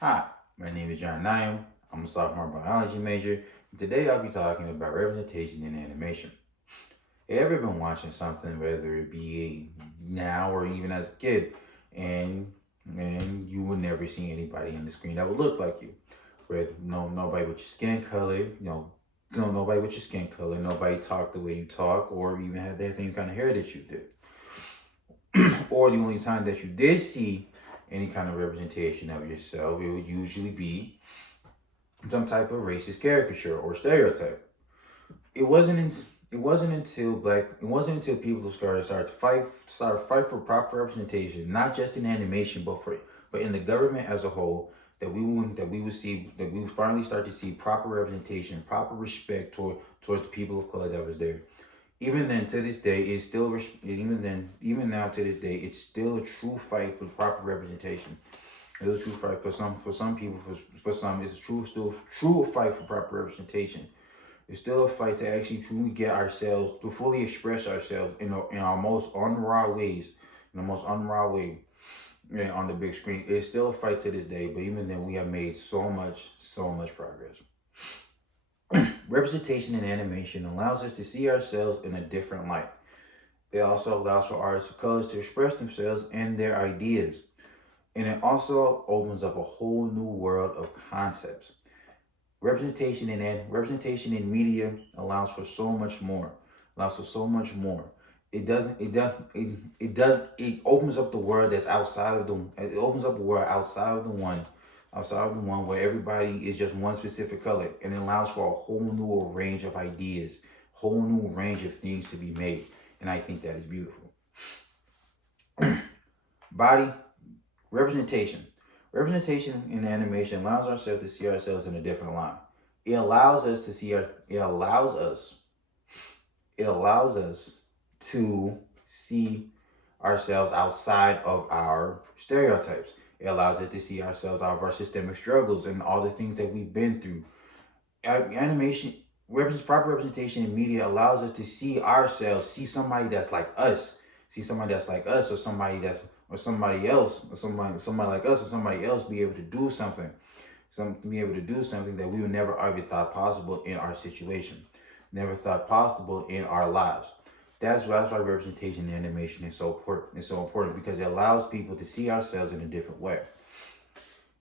Hi, my name is John Nyam. I'm a sophomore biology major. Today I'll be talking about representation in animation. Have you ever been watching something, whether it be now or even as a kid, and you would never see anybody on the screen that would look like you? With nobody with your skin color, nobody with your skin color, nobody talk the way you talk, or even had that same kind of hair that you did. Or the only time that you did see any kind of representation of yourself, it would usually be some type of racist caricature or stereotype. It wasn't in, it wasn't until people started to fight for proper representation, not just in animation, but in the government as a whole, that we would finally start to see proper representation, proper respect towards the people of color that was there. Even then, to this day, it's still even now to this day, it's still a true fight for proper representation. It's a true fight for some people. For some, it's still true fight for proper representation. It's still a fight to actually truly get ourselves to fully express ourselves in our most unraw ways, in the most unraw way, on the big screen. It's still a fight to this day, but even then, we have made so much progress. Representation in animation allows us to see ourselves in a different light. It also allows for artists of color to express themselves and their ideas. And it also opens up a whole new world of concepts. Representation in media allows for so much more. Allows for so much more. It opens up the world that's outside of the it opens up the world outside of the one where everybody is just one specific color, and it allows for a whole new range of ideas, whole new range of things to be made. And I think that is beautiful. Body representation. Representation in animation allows ourselves to see ourselves in a different light. It allows us to see our it allows us to see ourselves outside of our stereotypes. It allows us to see ourselves out of our systemic struggles and all the things that we've been through. Animation, proper representation in media allows us to see ourselves, see somebody that's like us, or somebody else, or somebody like us, or somebody else be able to do something, that we would never ever thought possible in our situation, never thought possible in our lives. That's why representation in animation is so important. It's so important because it allows people to see ourselves in a different way.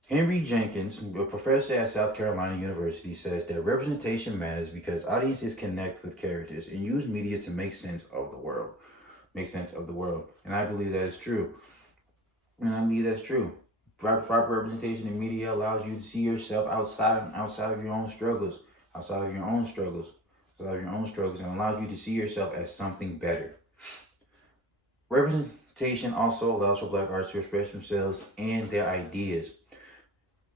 Henry Jenkins, a professor at South Carolina University, says that representation matters because audiences connect with characters and use media to make sense of the world. And I believe that is true. Proper representation in media allows you to see yourself outside of your own struggles, and allows you to see yourself as something better. Representation also allows for Black artists to express themselves and their ideas.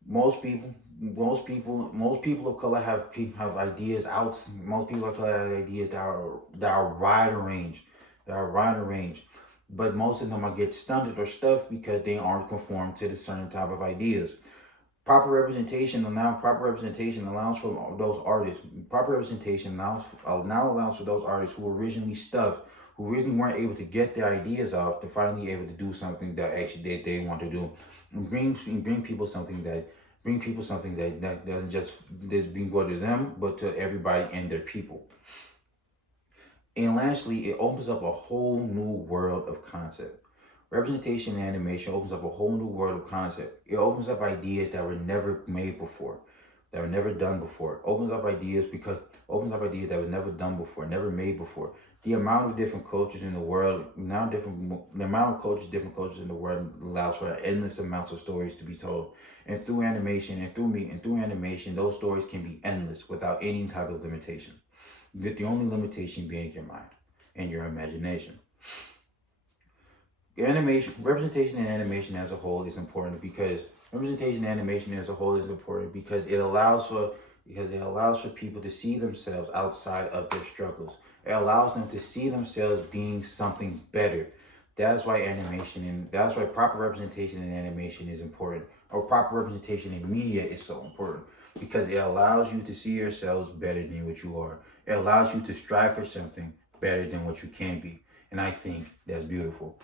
Most people of color have ideas out. Most people of color have ideas that are wide range, but most of them are get stunted or stuffed because they aren't conform to the certain type of ideas. Proper representation allows for those artists. Proper representation now allows for those artists who were originally stuffed, who really weren't able to get their ideas off, to finally able to do something that actually they want to do, and bring people something that doesn't just bring good to them, but to everybody and their people. And lastly, it opens up a whole new world of concept. Representation in animation opens up a whole new world of concept. It opens up ideas that were never made before, that were never done before. Opens up ideas that was never done before, never made before. The amount of different cultures in the world, different cultures in the world allows for endless amounts of stories to be told. And through animation, those stories can be endless without any type of limitation. With the only limitation being your mind and your imagination. Representation in animation as a whole is important because it allows for people to see themselves outside of their struggles. It allows them to see themselves being something better. That's why proper representation in animation is important, or proper representation in media is so important, because it allows you to see yourselves better than what you are. It allows you to strive for something better than what you can be. And I think that's beautiful.